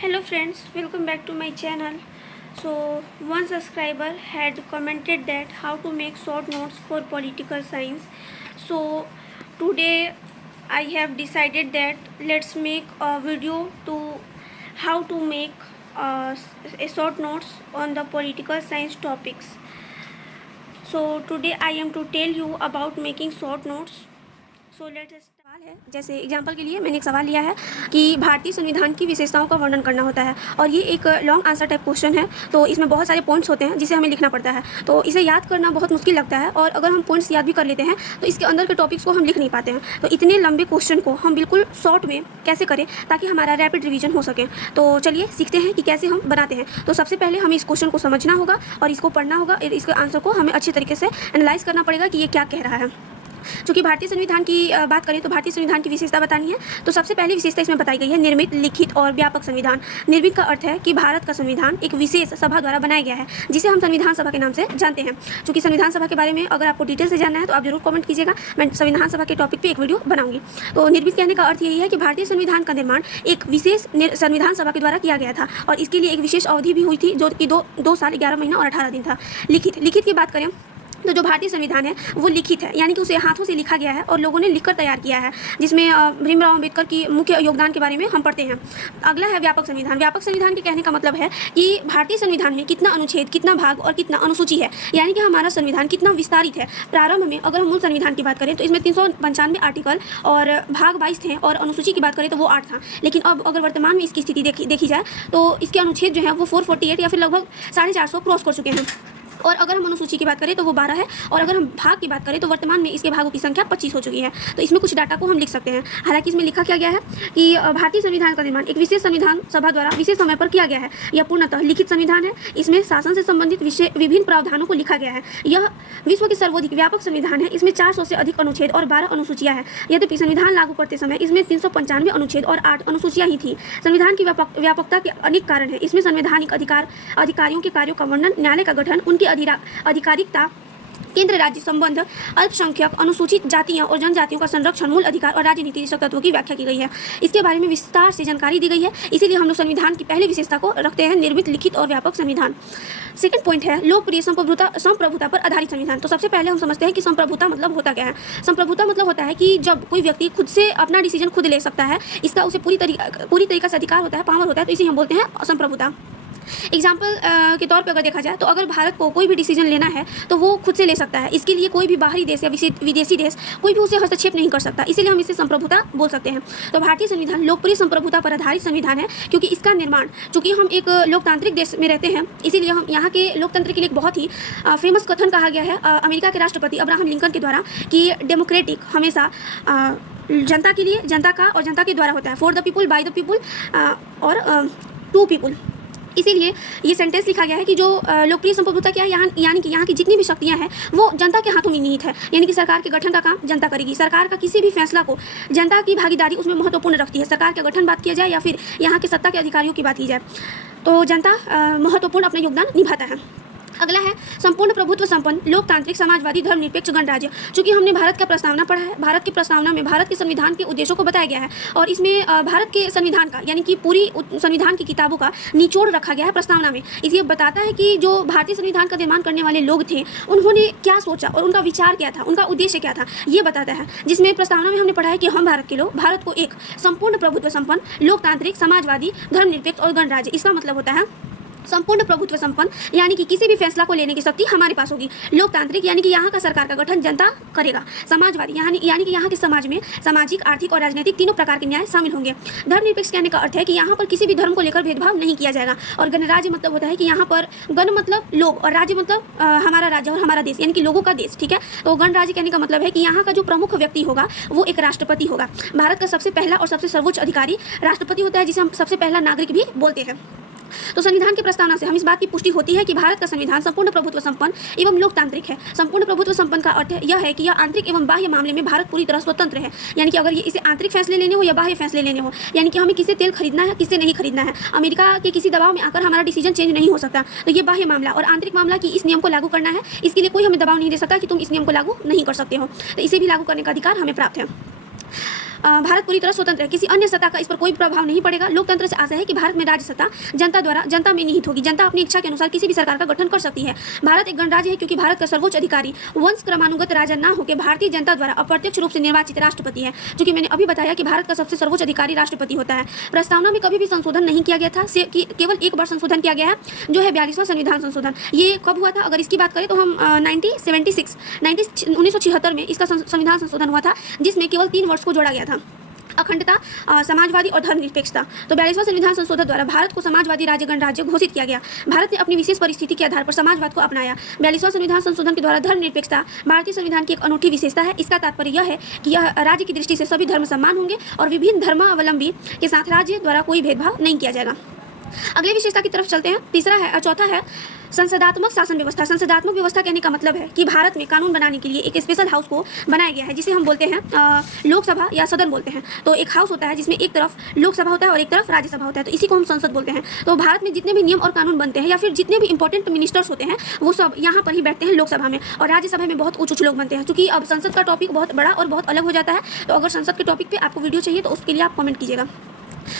Hello friends, welcome back to my channel. So one subscriber had commented that how to make short notes for political science. So today I have decided that let's make a video to how to make a short notes on the political science topics. So today I am to tell you about making short notes. So let us सवाल है, जैसे example के लिए मैंने एक सवाल लिया है कि भारतीय संविधान की विशेषताओं का वर्णन करना होता है और ये एक लॉन्ग आंसर टाइप क्वेश्चन है। तो इसमें बहुत सारे पॉइंट्स होते हैं जिसे हमें लिखना पड़ता है, तो इसे याद करना बहुत मुश्किल लगता है और अगर हम पॉइंट्स याद भी कर लेते हैं तो इसके अंदर के टॉपिक्स को हम लिख नहीं पाते हैं। तो इतने लंबे क्वेश्चन को हम बिल्कुल शॉर्ट में कैसे करें ताकि हमारा रैपिड रिविजन हो सके। तो चलिए सीखते हैं कि कैसे हम बनाते हैं। तो सबसे पहले हमें इस क्वेश्चन को समझना होगा और इसको पढ़ना होगा, इसके आंसर को हमें अच्छे तरीके से एनालाइज करना पड़ेगा कि ये क्या कह रहा है। चूँकि भारतीय संविधान की बात करें तो भारतीय संविधान की विशेषता बतानी है, तो सबसे पहली विशेषता इसमें बताई गई है निर्मित, लिखित और व्यापक संविधान। निर्मित का अर्थ है कि भारत का संविधान एक विशेष सभा द्वारा बनाया गया है जिसे हम संविधान सभा के नाम से जानते हैं। चूँकि संविधान सभा के बारे में अगर आपको डिटेल से जानना है तो आप जरूर कमेंट कीजिएगा, मैं संविधान सभा के टॉपिक पर एक वीडियो बनाऊंगी। तो निर्मित कहने का अर्थ यही है कि भारतीय संविधान का निर्माण एक विशेष संविधान सभा के द्वारा किया गया था और इसके लिए एक विशेष अवधि भी हुई थी जो कि दो साल 11 महीना और 18 दिन था। लिखित की बात करें तो जो भारतीय संविधान है वो लिखित है, यानी कि उसे हाथों से लिखा गया है और लोगों ने लिखकर तैयार किया है, जिसमें भीमराव अम्बेडकर की मुख्य योगदान के बारे में हम पढ़ते हैं। अगला है व्यापक संविधान। व्यापक संविधान के कहने का मतलब है कि भारतीय संविधान में कितना अनुच्छेद, कितना भाग और कितना अनुसूची है, यानी कि हमारा संविधान कितना विस्तारित है। प्रारंभ में अगर हम मूल संविधान की बात करें तो इसमें 395 आर्टिकल और भाग 22 थे और अनुसूची की बात करें तो वो 8 था। लेकिन अब अगर वर्तमान में इसकी स्थिति देखी जाए तो इसके अनुच्छेद जो है वो 448 या फिर लगभग 450 क्रॉस कर चुके हैं। और अगर हम अनुसूची की बात करें तो वो 12 है और अगर हम भाग की बात करें तो वर्तमान में इसके भागों की संख्या 25 हो चुकी है। तो इसमें कुछ डाटा को हम लिख सकते हैं। हालांकि इसमें लिखा क्या गया है कि भारतीय संविधान का निर्माण एक विशेष संविधान सभा द्वारा विशेष समय पर किया गया है। यह पूर्णतः लिखित संविधान है। इसमें शासन से संबंधित विभिन्न प्रावधानों को लिखा गया है। यह विश्व की सर्वाधिक व्यापक संविधान है। इसमें 400 से अधिक अनुच्छेद और 12 अनुसूचियाँ हैं। यद्यपि संविधान लागू करते समय इसमें 395 अनुच्छेद और 8 अनुसूचियाँ ही थी। संविधान की व्यापकता के अनेक कारण हैं। इसमें संवैधानिक अधिकारियों के कार्यों का वर्णन, न्यायालय का गठन, उनकी अधिकारिकता, केंद्र राज्य संबंध, अल्पसंख्यक, अनुसूचित जातियों और जनजातियों का संरक्षण, मूल अधिकार और राजनीति तत्वों की व्याख्या की गई है। इसके बारे में विस्तार से जानकारी दी गई है। इसीलिए हम लोग संविधान की पहली विशेषता को रखते हैं निर्मित, लिखित और व्यापक संविधान। सेकंड पॉइंट है लोकप्रिय संप्रभुता पर आधारित संविधान। तो सबसे पहले हम समझते हैं कि संप्रभुता मतलब होता क्या है। संप्रभुता मतलब होता है कि जब कोई व्यक्ति खुद से अपना डिसीजन खुद ले सकता है, इसका उसे पूरी तरीका से अधिकार होता है, पावर होता है, तो इसे हम बोलते हैं संप्रभुता। एग्जाम्पल के तौर पर अगर देखा जाए तो अगर भारत को कोई भी डिसीजन लेना है तो वो खुद से ले सकता है। इसके लिए कोई भी बाहरी देश या विदेशी देश कोई भी उसे हस्तक्षेप नहीं कर सकता, इसीलिए हम इसे संप्रभुता बोल सकते हैं। तो भारतीय संविधान लोकप्रिय संप्रभुता पर आधारित संविधान है क्योंकि इसका निर्माण, चूँकि हम एक लोकतांत्रिक देश में रहते हैं, इसीलिए हम यहाँ के लोकतंत्र के लिए एक बहुत ही फेमस कथन कहा गया है अमेरिका के राष्ट्रपति अब्राहम लिंकन के द्वारा कि डेमोक्रेटिक हमेशा जनता के लिए, जनता का और जनता के द्वारा होता है, for the people, by the people और टू पीपुल। इसीलिए ये सेंटेंस लिखा गया है कि जो लोकप्रिय संप्रभुता क्या है, यानी कि यहाँ की जितनी भी शक्तियाँ हैं वो जनता के हाथों में निहित है, यानी कि सरकार के गठन का काम जनता करेगी। सरकार का किसी भी फैसला को जनता की भागीदारी उसमें महत्वपूर्ण रखती है। सरकार का गठन बात किया जाए या फिर यहाँ के सत्ता के अधिकारियों की बात की जाए तो जनता महत्वपूर्ण अपना योगदान निभाता है। अगला है संपूर्ण प्रभुत्व संपन्न लोकतांत्रिक समाजवादी धर्मनिरपेक्ष गणराज्य। चूँकि हमने भारत का प्रस्तावना पढ़ा है, भारत की प्रस्तावना में भारत के संविधान के उद्देश्यों को बताया गया है और इसमें भारत के संविधान का, यानी कि पूरी संविधान की किताबों का निचोड़ रखा गया है प्रस्तावना में। इसलिए बताता है कि जो भारतीय संविधान का निर्माण करने वाले लोग थे उन्होंने क्या सोचा और उनका विचार क्या था, उनका उद्देश्य क्या था, ये बताता है। जिसमें प्रस्तावना में हमने पढ़ा है कि हम भारत के लोग भारत को एक संपूर्ण प्रभुत्व संपन्न लोकतांत्रिक समाजवादी धर्मनिरपेक्ष और गणराज्य, इसका मतलब होता है संपूर्ण प्रभुत्व संपन्न, यानी कि किसी भी फैसला को लेने की शक्ति हमारे पास होगी। लोकतांत्रिक, यानी कि यहाँ का सरकार का गठन जनता करेगा। समाजवादी, यानी कि यहाँ के समाज में सामाजिक, आर्थिक और राजनीतिक तीनों प्रकार के न्याय शामिल होंगे। धर्मनिरपेक्ष कहने का अर्थ है कि यहाँ पर किसी भी धर्म को लेकर भेदभाव नहीं किया जाएगा। और गणराज्य मतलब होता है कि यहाँ पर गण मतलब लोग और राज्य मतलब हमारा राज्य और हमारा देश, यानी कि लोगों का देश, ठीक है। तो गणराज्य कहने का मतलब है कि यहाँ का जो प्रमुख व्यक्ति होगा वो एक राष्ट्रपति होगा। भारत का सबसे पहला और सबसे सर्वोच्च अधिकारी राष्ट्रपति होता है, जिसे हम सबसे पहला नागरिक भी बोलते हैं। तो संविधान की प्रस्तावना से हम इस बात की पुष्टि होती है कि भारत का संविधान संपूर्ण प्रभुत्व संपन्न एवं लोकतांत्रिक है। संपूर्ण प्रभुत्व संपन्न का अर्थ यह है कि यह आंतरिक एवं बाह्य मामले में भारत पूरी तरह स्वतंत्र है, यानी कि अगर ये इसे आंतरिक फैसले लेने हो या बाह्य फैसले लेने हो, यानी कि हमें किसे तेल खरीदना है, किसे नहीं खरीदना है, अमेरिका के किसी दबाव में आकर हमारा डिसीजन चेंज नहीं हो सकता। तो ये बाह्य मामला और आंतरिक मामला कि इस नियम को लागू करना है, इसके लिए कोई हमें दबाव नहीं दे सकता कि तुम इस नियम को लागू नहीं कर सकते हो, तो इसे भी लागू करने का अधिकार हमें प्राप्त है। भारत पूरी तरह स्वतंत्र है, किसी अन्य सत्ता का इस पर कोई प्रभाव नहीं पड़ेगा। लोकतंत्र से आशा है कि भारत में राज्य सत्ता जनता द्वारा जनता में निहित होगी। जनता अपनी इच्छा के अनुसार किसी भी सरकार का गठन कर सकती है। भारत एक गणराज्य है क्योंकि भारत का सर्वोच्च अधिकारी वंश क्रमानुगत राजा न होकर भारतीय जनता द्वारा अप्रत्यक्ष रूप से निर्वाचित राष्ट्रपति है। चूंकि मैंने अभी बताया कि भारत का सबसे सर्वोच्च अधिकारी राष्ट्रपति होता है। प्रस्तावना में कभी भी संशोधन नहीं किया गया था, केवल एक बार संशोधन किया गया है, जो है 42वां संविधान संशोधन। ये कब हुआ था अगर इसकी बात करें तो हम 1976 में इसका संविधान संशोधन हुआ था, जिसमें केवल 3 वर्ष को जोड़ा गया था, अखंडता, समाजवादी और धर्मनिरपेक्षता। तो 42वां संविधान संशोधन द्वारा भारत को समाजवादी राज्य गणराज्य घोषित किया गया। भारत ने अपनी विशेष परिस्थिति के आधार पर समाजवाद को अपनाया। 42वां संविधान संशोधन के द्वारा धर्मनिरपेक्षता भारतीय संविधान की एक अनूठी विशेषता है। इसका तात्पर्य यह है कि यह राज्य की दृष्टि से सभी धर्म समान होंगे और विभिन्न धर्मावलंबी के साथ राज्य द्वारा कोई भेदभाव नहीं किया जाएगा। अगले विशेषता की तरफ चलते हैं। चौथा है संसदात्मक शासन व्यवस्था। संसदात्मक व्यवस्था कहने का मतलब है कि भारत में कानून बनाने के लिए एक स्पेशल हाउस को बनाया गया है, जिसे हम बोलते हैं लोकसभा या सदन बोलते हैं। तो एक हाउस होता है जिसमें एक तरफ लोकसभा होता है और एक तरफ राज्यसभा होता है, तो इसी को हम संसद बोलते हैं। तो भारत में जितने भी नियम और कानून बनते हैं या फिर जितने भी इंपॉर्टेंट मिनिस्टर्स होते हैं वो सब यहाँ पर ही बैठते हैं लोकसभा में, और राज्यसभा में बहुत उच्च लोग बनते हैं। क्योंकि अब संसद का टॉपिक बहुत बड़ा और बहुत अलग हो जाता है, तो अगर संसद के टॉपिक पर आपको वीडियो चाहिए तो उसके लिए आप कमेंट कीजिएगा।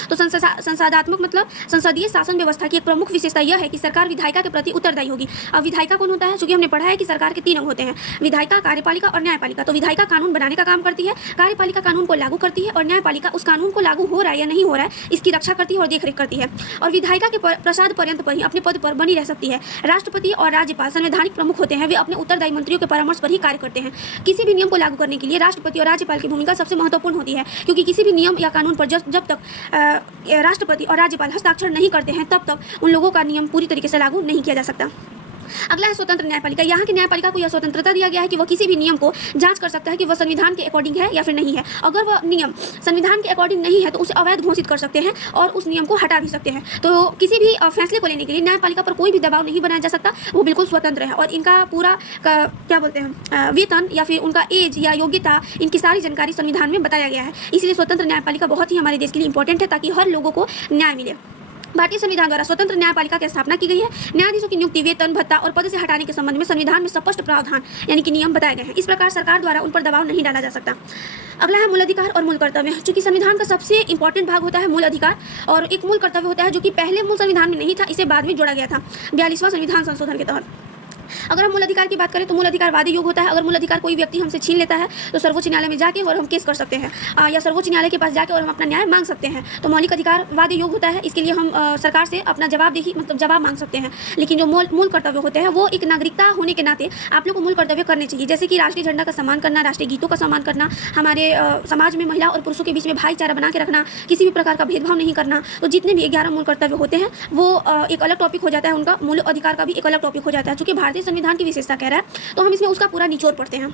तो संसदात्मक मतलब संसदीय शासन व्यवस्था की एक प्रमुख विशेषता यह है कि सरकार विधायिका के प्रति उत्तरदायी होगी। अब विधायिका कौन होता है? क्योंकि हमने पढ़ा है कि सरकार के 3 अंग होते हैं, विधायिका, कार्यपालिका और न्यायपालिका। तो विधायिका कानून बनाने का काम करती है, कार्यपालिका कानून को लागू करती है और न्यायपालिका उस कानून को लागू हो रहा है या नहीं हो रहा है इसकी रक्षा करती है और देखरेख करती है। और विधायिका के प्रसाद पर्यंत पर ही अपने पद पर बनी रह सकती है। राष्ट्रपति और राज्यपाल संवैधानिक प्रमुख होते हैं, वे अपने उत्तरदायी मंत्रियों के परामर्श पर ही कार्य करते हैं। किसी भी नियम को लागू करने के लिए राष्ट्रपति और राज्यपाल की भूमिका सबसे महत्वपूर्ण होती है, क्योंकि किसी भी नियम या कानून पर जब तक राष्ट्रपति और राज्यपाल हस्ताक्षर नहीं करते हैं तब तक उन लोगों का नियम पूरी तरीके से लागू नहीं किया जा सकता। अगला है स्वतंत्र न्यायपालिका। यहाँ की न्यायपालिका को यह स्वतंत्रता दिया गया है कि वह किसी भी नियम को जांच कर सकता है कि वह संविधान के अकॉर्डिंग है या फिर नहीं है। अगर वह नियम संविधान के अकॉर्डिंग नहीं है तो उसे अवैध घोषित कर सकते हैं और उस नियम को हटा भी सकते हैं। तो किसी भी फैसले को लेने के लिए न्यायपालिका पर कोई भी दबाव नहीं बनाया जा सकता, वो बिल्कुल स्वतंत्र है। और इनका पूरा क्या बोलते हैं वेतन या फिर उनका एज या योग्यता, इनकी सारी जानकारी संविधान में बताया गया है। इसलिए स्वतंत्र न्यायपालिका बहुत ही हमारे देश के लिए इंपॉर्टेंट है ताकि हर लोगों को न्याय मिले। भारतीय संविधान द्वारा स्वतंत्र न्यायपालिका की स्थापना की गई है। न्यायाधीशों की नियुक्ति, वेतन, भत्ता और पद से हटाने के संबंध में संविधान में स्पष्ट प्रावधान यानी कि नियम बताए गए हैं। इस प्रकार सरकार द्वारा उन पर दबाव नहीं डाला जा सकता। अगला है मूल अधिकार और मूल कर्तव्य। चूंकि संविधान का सबसे इंपॉर्टेंट भाग होता है मूल अधिकार और एक मूल कर्तव्य होता है जो कि पहले मूल संविधान में नहीं था, इसे बाद में जोड़ा गया था 42वां संविधान संशोधन के तहत। अगर हम मूल अधिकार की बात करें तो मूल अधिकार वादी योग्य होता है। अगर मूल अधिकार कोई व्यक्ति हमसे छीन लेता है तो सर्वोच्च न्यायालय में जाके और हम केस कर सकते हैं या सर्वोच्च न्यायालय के पास जाके और हम अपना न्याय मांग सकते हैं। तो मौलिक अधिकार वादी योग्य होता है, इसके लिए हम सरकार से अपना जवाब मांग सकते हैं। लेकिन जो मूल कर्तव्य होते हैं वो एक नागरिकता होने के नाते आप लोग को मूल कर्तव्य करने चाहिए, जैसे कि राष्ट्रीय झंडा का सम्मान करना, राष्ट्रीय गीतों का सम्मान करना, हमारे समाज में महिला और पुरुषों के बीच में भाईचारा बना के रखना, किसी भी प्रकार का भेदभाव नहीं करना। तो जितने भी 11 मूल कर्तव्य होते हैं वो एक अलग टॉपिक हो जाता है, उनका मूल अधिकार का भी एक अलग टॉपिक हो जाता है। चूँकि भारतीय संविधान की विशेषता कह रहा है तो हम इसमें उसका पूरा निचोड़ पढ़ते हैं।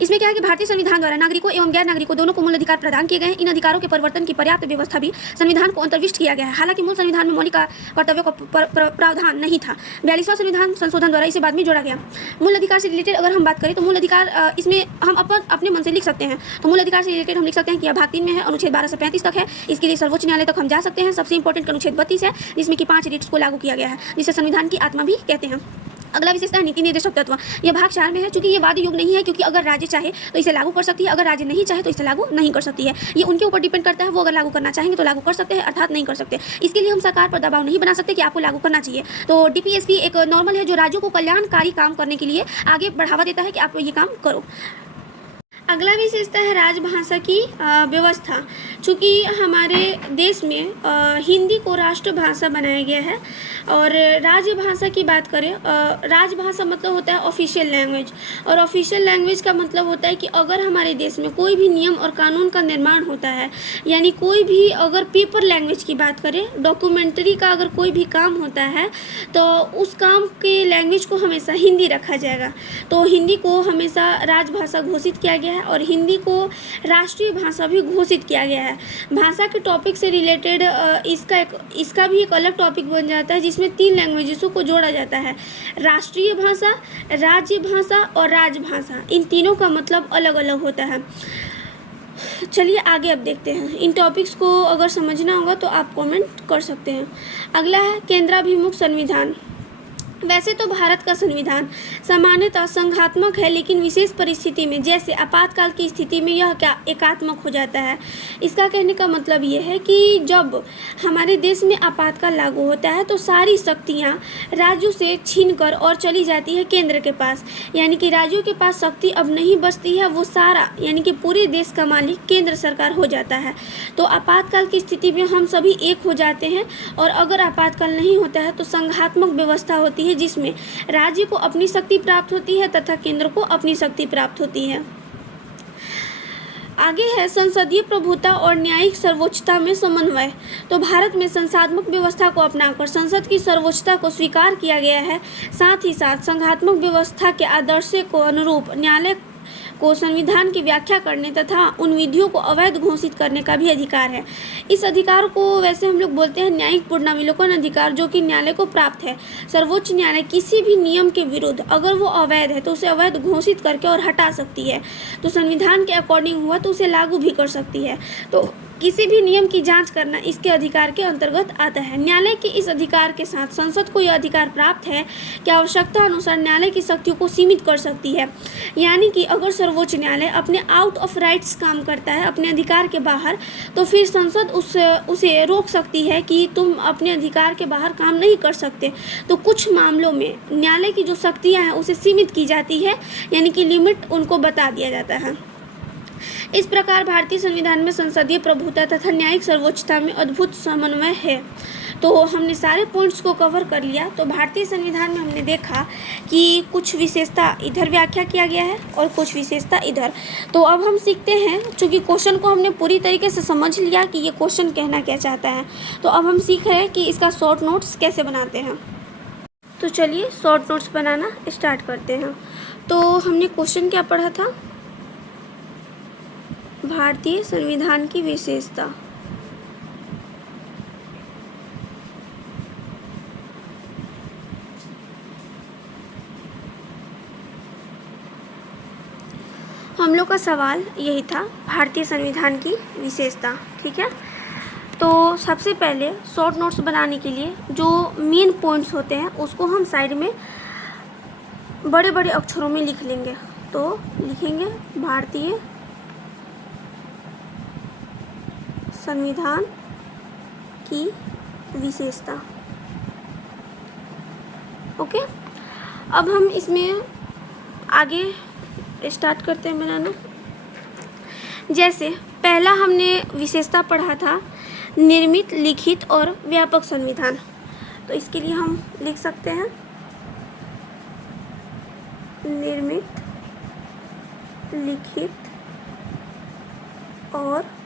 इसमें क्या है कि भारतीय संविधान द्वारा नागरिकों एवं गैर नागरिकों दोनों को मूल अधिकार प्रदान किए गए हैं। इन अधिकारों के परिवर्तन की पर्याप्त व्यवस्था भी संविधान को अंतर्विष्ट किया गया है। हालांकि मूल संविधान में मौलिक कर्तव्यों का प्रावधान नहीं था। 42वां संविधान संशोधन द्वारा इसे बाद में जोड़ा गया। मूल अधिकार से रिलेटेड अगर हम बात करें तो मूल अधिकार इसमें हम अपने मन से लिख सकते हैं। तो मूल अधिकार से रिलेटेड हम लिख सकते हैं कि यह भाग 3 में है, अनुच्छेद 12 से 35 तक है। इसके लिए सर्वोच्च न्यायालय तक हम जा सकते हैं। सबसे इंपॉर्टेंट अनुच्छेद 32 है, जिसमें कि 5 रिट्स को लागू किया गया है, जिसे संविधान की आत्मा भी कहते हैं। अगला विशेषता है नीति निर्देशक तत्व। यह भाग 4 में है। चूंकि ये वाद युग नहीं है, क्योंकि अगर राज्य चाहे तो इसे लागू कर सकती है, अगर राज्य नहीं चाहे तो इसे लागू नहीं कर सकती है। ये उनके ऊपर डिपेंड करता है, वो अगर लागू करना चाहेंगे तो लागू कर सकते हैं, अर्थात नहीं कर सकते। इसके लिए हम सरकार पर दबाव नहीं बना सकते कि आपको लागू करना चाहिए। तो डीपीएसपी एक नॉर्मल है जो राज्यों को कल्याणकारी काम करने के लिए आगे बढ़ावा देता है कि आप ये काम करो। अगला विशेषता है राजभाषा की व्यवस्था। चूँकि हमारे देश में हिंदी को राष्ट्रभाषा बनाया गया है और राजभाषा की बात करें, राजभाषा मतलब होता है ऑफिशियल लैंग्वेज, और ऑफिशियल लैंग्वेज का मतलब होता है कि अगर हमारे देश में कोई भी नियम और कानून का निर्माण होता है, यानी कोई भी अगर पेपर लैंग्वेज की बात करें, डॉक्यूमेंट्री का अगर कोई भी काम होता है तो उस काम के लैंग्वेज को हमेशा हिंदी रखा जाएगा। तो हिंदी को हमेशा राजभाषा घोषित किया गया है और हिंदी को राष्ट्रीय भाषा भी घोषित किया गया है। भाषा के टॉपिक से रिलेटेड इसका भी एक अलग टॉपिक बन जाता है, जिसमें 3 लैंग्वेजेसों को जोड़ा जाता है, राष्ट्रीय भाषा, राज्य भाषा और राजभाषा। इन तीनों का मतलब अलग अलग होता है। चलिए आगे अब देखते हैं। इन टॉपिक्स को अगर समझना होगा तो आप कमेंट कर सकते हैं। अगला है केंद्राभिमुख संविधान। वैसे तो भारत का संविधान सामान्यतः संघात्मक है, लेकिन विशेष परिस्थिति में जैसे आपातकाल की स्थिति में यह क्या एकात्मक हो जाता है। इसका कहने का मतलब ये है कि जब हमारे देश में आपातकाल लागू होता है तो सारी शक्तियाँ राज्यों से छीनकर और चली जाती है केंद्र के पास, यानी कि राज्यों के पास शक्ति अब नहीं बचती है, वो सारा यानी कि पूरे देश का मालिक केंद्र सरकार हो जाता है। तो आपातकाल की स्थिति में हम सभी एक हो जाते हैं, और अगर आपातकाल नहीं होता है तो संघात्मक व्यवस्था होती है जिसमें राज्य को अपनी शक्ति प्राप्त होती है तथा केंद्र को अपनी शक्ति प्राप्त होती है। आगे है संसदीय प्रभुता और न्यायिक सर्वोच्चता में समन्वय। तो भारत में संसदात्मक व्यवस्था को अपनाकर संसद की सर्वोच्चता को स्वीकार किया गया है। साथ ही साथ संघात्मक व्यवस्था के आदर्श को अनुरूप न्यायालय को संविधान की व्याख्या करने तथा उन विधियों को अवैध घोषित करने का भी अधिकार है। इस अधिकार को वैसे हम लोग बोलते हैं न्यायिक पुनरावलोकन अधिकार, जो कि न्यायालय को प्राप्त है। सर्वोच्च न्यायालय किसी भी नियम के विरुद्ध अगर वो अवैध है तो उसे अवैध घोषित करके और हटा सकती है। तो संविधान के अकॉर्डिंग हुआ तो उसे लागू भी कर सकती है। तो किसी भी नियम की जांच करना इसके अधिकार के अंतर्गत आता है। न्यायालय के इस अधिकार के साथ संसद को यह अधिकार प्राप्त है कि आवश्यकता अनुसार न्यायालय की शक्तियों को सीमित कर सकती है। यानी कि अगर सर्वोच्च न्यायालय अपने आउट ऑफ राइट्स काम करता है, अपने अधिकार के बाहर, तो फिर संसद उसे रोक सकती है कि तुम अपने अधिकार के बाहर काम नहीं कर सकते। तो कुछ मामलों में न्यायालय की जो शक्तियाँ हैं उसे सीमित की जाती है, यानी कि लिमिट उनको बता दिया जाता है। इस प्रकार भारतीय संविधान में संसदीय प्रभुता तथा न्यायिक सर्वोच्चता में अद्भुत समन्वय है। तो हमने सारे पॉइंट्स को कवर कर लिया। तो भारतीय संविधान में हमने देखा कि कुछ विशेषता इधर व्याख्या किया गया है और कुछ विशेषता इधर। तो अब हम सीखते हैं, चूँकि क्वेश्चन को हमने पूरी तरीके से समझ लिया कि ये क्वेश्चन कहना क्या चाहता है, तो अब हम सीख रहे हैं कि इसका शॉर्ट नोट्स कैसे बनाते हैं। तो चलिए शॉर्ट नोट्स बनाना स्टार्ट करते हैं। तो हमने क्वेश्चन क्या पढ़ा था, भारतीय संविधान की विशेषता। हम लोग का सवाल यही था, भारतीय संविधान की विशेषता। ठीक है, तो सबसे पहले शॉर्ट नोट्स बनाने के लिए जो मेन पॉइंट्स होते हैं उसको हम साइड में बड़े बड़े अक्षरों में लिख लेंगे। तो लिखेंगे भारतीय संविधान की विशेषता। ओके, अब हम इसमें आगे स्टार्ट करते हैं बनाना। जैसे पहला हमने विशेषता पढ़ा था निर्मित, लिखित और व्यापक संविधान। तो इसके लिए हम लिख सकते हैं निर्मित, लिखित और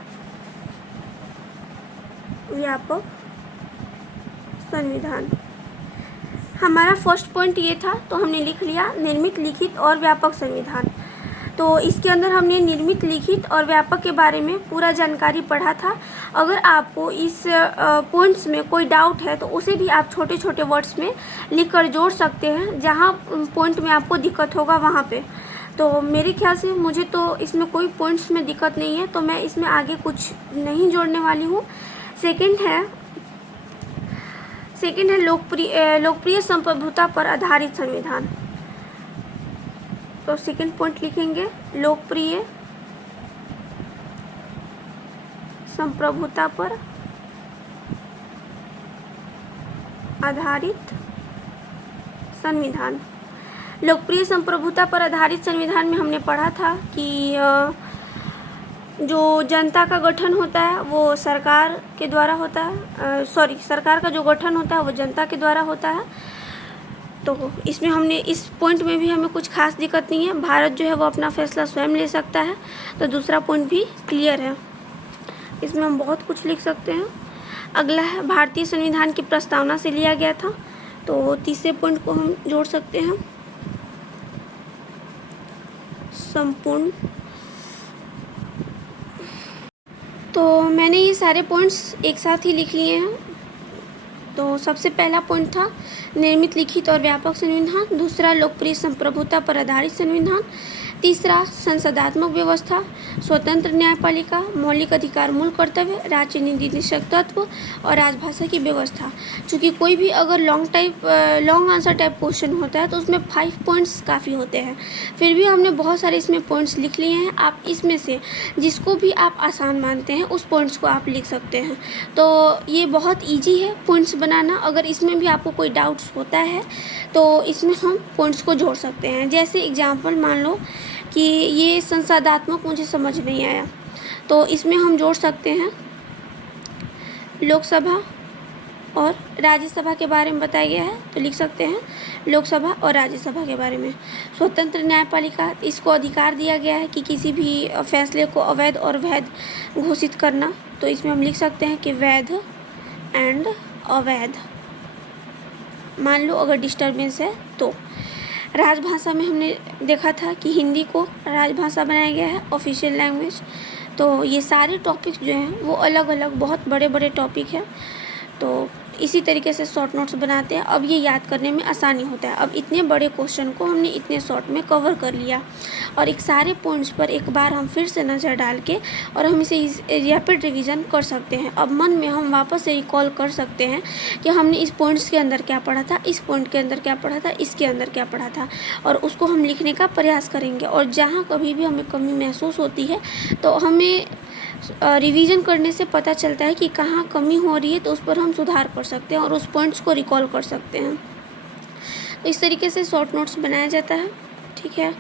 व्यापक संविधान। हमारा फर्स्ट पॉइंट ये था, तो हमने लिख लिया निर्मित, लिखित और व्यापक संविधान। तो इसके अंदर हमने निर्मित, लिखित और व्यापक के बारे में पूरा जानकारी पढ़ा था। अगर आपको इस पॉइंट्स में कोई डाउट है तो उसे भी आप छोटे छोटे वर्ड्स में लिखकर जोड़ सकते हैं, जहाँ पॉइंट में आपको दिक्कत होगा वहाँ पे। तो मेरे ख्याल से मुझे तो इसमें कोई पॉइंट्स में दिक्कत नहीं है, तो मैं इसमें आगे कुछ नहीं जोड़ने वाली हूँ। सेकंड है लोकप्रिय संप्रभुता पर आधारित संविधान। तो सेकंड पॉइंट लिखेंगे लोकप्रिय संप्रभुता पर आधारित संविधान। लोकप्रिय संप्रभुता पर आधारित संविधान में हमने पढ़ा था कि जो जनता का गठन होता है वो सरकार के द्वारा होता है, सरकार का जो गठन होता है वो जनता के द्वारा होता है। तो इसमें हमने इस पॉइंट में भी हमें कुछ खास दिक्कत नहीं है, भारत जो है वो अपना फैसला स्वयं ले सकता है। तो दूसरा पॉइंट भी क्लियर है, इसमें हम बहुत कुछ लिख सकते हैं। अगला है भारतीय संविधान की प्रस्तावना से लिया गया था। तो तीसरे पॉइंट को हम जोड़ सकते हैं संपूर्ण। तो मैंने ये सारे पॉइंट्स एक साथ ही लिख लिए हैं। तो सबसे पहला पॉइंट था निर्मित, लिखित और व्यापक संविधान। दूसरा लोकप्रिय संप्रभुता पर आधारित संविधान। तीसरा, संसदात्मक व्यवस्था, स्वतंत्र न्यायपालिका, मौलिक अधिकार, मूल कर्तव्य, राज्य नीतिनिदेशक तत्व और राजभाषा की व्यवस्था। चूँकि कोई भी अगर लॉन्ग आंसर टाइप क्वेश्चन होता है तो उसमें 5 पॉइंट्स काफ़ी होते हैं, फिर भी हमने बहुत सारे इसमें पॉइंट्स लिख लिए हैं। आप इसमें से जिसको भी आप आसान मानते हैं उस पॉइंट्स को आप लिख सकते हैं। तो ये बहुत ईजी है पॉइंट्स बनाना। अगर इसमें भी आपको कोई डाउट्स होता है तो इसमें हम पॉइंट्स को जोड़ सकते हैं। जैसे एग्जांपल मान लो कि ये संसदात्मक मुझे समझ नहीं आया, तो इसमें हम जोड़ सकते हैं लोकसभा और राज्यसभा के बारे में बताया गया है, तो लिख सकते हैं लोकसभा और राज्यसभा के बारे में। स्वतंत्र न्यायपालिका, इसको अधिकार दिया गया है कि किसी भी फैसले को अवैध और वैध घोषित करना, तो इसमें हम लिख सकते हैं कि वैध एंड अवैध। मान लो अगर डिस्टर्बेंस है तो। राजभाषा में हमने देखा था कि हिंदी को राजभाषा बनाया गया है, ऑफिशियल लैंग्वेज। तो ये सारे टॉपिक्स जो हैं वो अलग अलग बहुत बड़े बड़े टॉपिक हैं। तो इसी तरीके से शॉर्ट नोट्स बनाते हैं। अब ये याद करने में आसानी होता है। अब इतने बड़े क्वेश्चन को हमने इतने शॉर्ट में कवर कर लिया और एक सारे पॉइंट्स पर एक बार हम फिर से नज़र डाल के और हम इसे रैपिड रिवीजन कर सकते हैं। अब मन में हम वापस से रिकॉल कर सकते हैं कि हमने इस पॉइंट्स के अंदर क्या पढ़ा था, इस पॉइंट के अंदर क्या पढ़ा था, इसके अंदर क्या पढ़ा था, और उसको हम लिखने का प्रयास करेंगे। और जहाँ कभी भी हमें कमी महसूस होती है तो हमें रिवीजन करने से पता चलता है कि कहाँ कमी हो रही है, तो उस पर हम सुधार कर सकते हैं और उस पॉइंट्स को रिकॉल कर सकते हैं। तो इस तरीके से शॉर्ट नोट्स बनाया जाता है। ठीक है,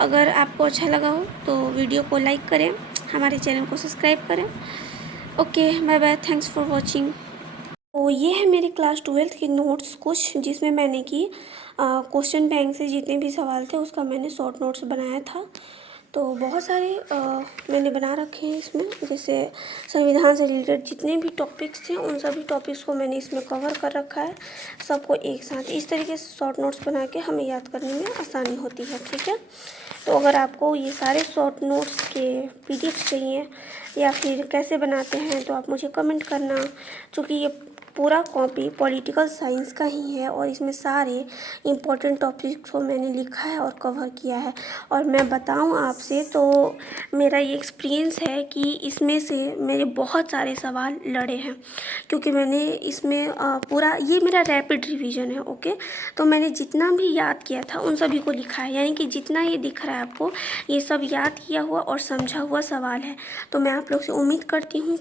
अगर आपको अच्छा लगा हो तो वीडियो को लाइक करें, हमारे चैनल को सब्सक्राइब करें। Okay, bye bye, thanks for watching. तो ये है मेरे क्लास 12th के नोट्स कुछ, जिसमें मैंने कि क्वेश्चन बैंक से जितने भी सवाल थे उसका मैंने शॉर्ट नोट्स बनाया था। तो बहुत सारे मैंने बना रखे हैं इसमें, जैसे संविधान से रिलेटेड जितने भी टॉपिक्स थे उन सभी टॉपिक्स को मैंने इसमें कवर कर रखा है, सबको एक साथ। इस तरीके से शॉर्ट नोट्स बना के हमें याद करने में आसानी होती है। ठीक है, तो अगर आपको ये सारे शॉर्ट नोट्स के PDF चाहिए या फिर कैसे बनाते हैं तो आप मुझे कमेंट करना, क्योंकि ये पूरा कॉपी पॉलिटिकल साइंस का ही है और इसमें सारे इम्पोर्टेंट टॉपिक्स को मैंने लिखा है और कवर किया है। और मैं बताऊं आपसे तो मेरा ये एक्सपीरियंस है कि इसमें से मेरे बहुत सारे सवाल लड़े हैं, क्योंकि मैंने इसमें पूरा ये मेरा रैपिड रिवीजन है। ओके, तो मैंने जितना भी याद किया था उन सभी को लिखा है, यानी कि जितना ये दिख रहा है आपको ये सब याद किया हुआ और समझा हुआ सवाल है। तो मैं आप लोग से उम्मीद करती हूँ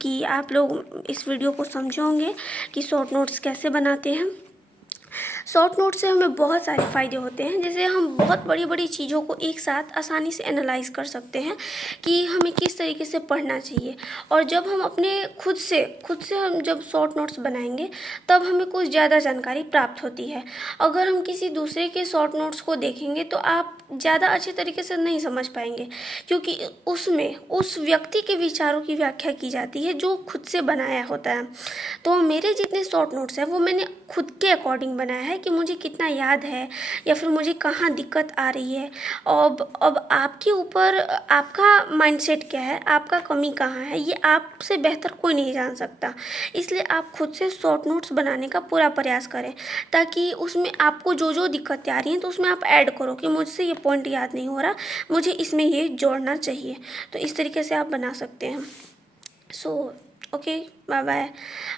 कि आप लोग इस वीडियो को समझोगे कि शॉर्ट नोट्स कैसे बनाते हैं। शॉर्ट नोट से हमें बहुत सारे फ़ायदे होते हैं, जैसे हम बहुत बड़ी बड़ी चीज़ों को एक साथ आसानी से एनालाइज कर सकते हैं कि हमें किस तरीके से पढ़ना चाहिए। और जब हम अपने खुद से हम जब शॉर्ट नोट्स बनाएंगे तब हमें कुछ ज़्यादा जानकारी प्राप्त होती है। अगर हम किसी दूसरे के शॉर्ट नोट्स को देखेंगे तो आप ज़्यादा अच्छे तरीके से नहीं समझ पाएंगे, क्योंकि उसमें उस व्यक्ति के विचारों की व्याख्या की जाती है जो खुद से बनाया होता है। तो मेरे जितने शॉर्ट नोट्स हैं वो मैंने खुद के अकॉर्डिंग बनाया है कि मुझे कितना याद है या फिर मुझे कहाँ दिक्कत आ रही है। अब आपके ऊपर आपका माइंडसेट क्या है, आपका कमी कहाँ है, ये आपसे बेहतर कोई नहीं जान सकता। इसलिए आप खुद से शॉर्ट नोट्स बनाने का पूरा प्रयास करें, ताकि उसमें आपको जो जो दिक्कतें आ रही हैं तो उसमें आप ऐड करो कि मुझसे ये पॉइंट याद नहीं हो रहा, मुझे इसमें ये जोड़ना चाहिए। तो इस तरीके से आप बना सकते हैं। Okay, bye bye.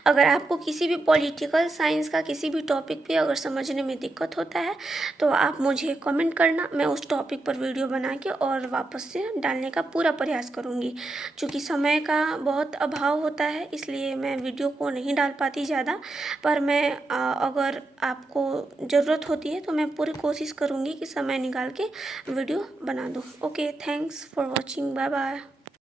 अगर आपको किसी भी पॉलिटिकल साइंस का किसी भी टॉपिक पे अगर समझने में दिक्कत होता है तो आप मुझे कमेंट करना, मैं उस टॉपिक पर वीडियो बना के और वापस से डालने का पूरा प्रयास करूँगी। क्योंकि समय का बहुत अभाव होता है इसलिए मैं वीडियो को नहीं डाल पाती ज़्यादा, पर मैं अगर आपको ज़रूरत होती है तो मैं पूरी कोशिश करूँगी कि समय निकाल के वीडियो बना दूँ। Okay, thanks for watching, bye bye.